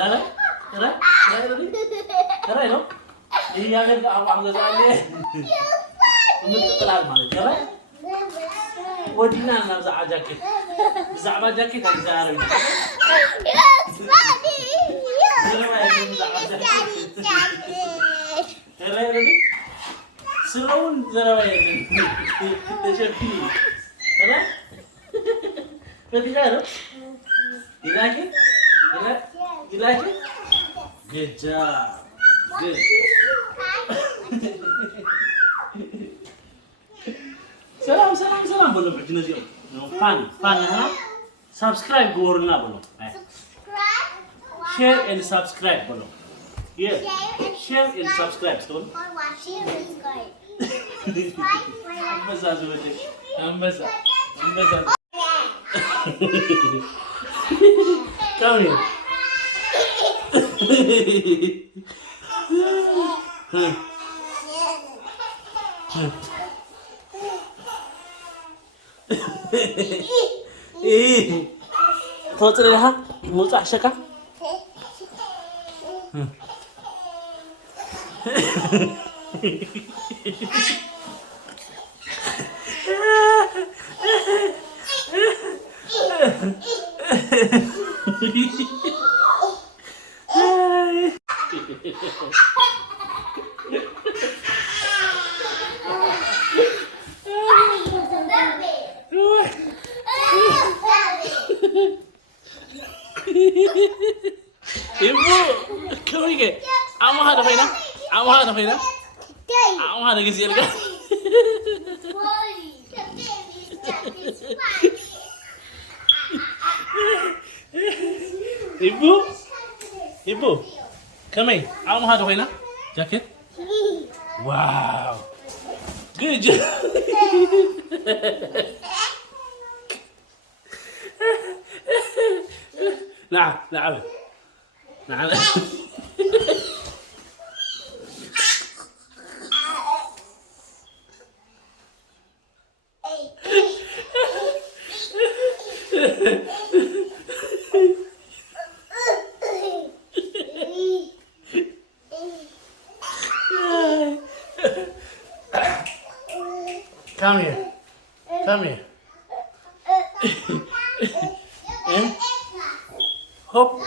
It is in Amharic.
لا لا كراي ነው ያገር አቋም ገዛለ ምጥላል ማለት ከራይ ወዲና እና ዛጃኬት ብዛዕባ ጃኬት አይዛረብ ስራውን ዘረባ ያለን ተሸፊ ከራይ በትጃለው ይላችሁ ይላችሁ good job good ሰላም በለው እነዚህ ነው ፋን subscribe ጎርና በለው share and subscribe በለው share and subscribe ስትሆን አንበሳ ዘወደ አንበሳ come here توصل لها موضوع شكا ibu kami ke amo hada faina amo hada gizi elga ibu kami amo hada faina jaket wow good job نعم Come here. Hop.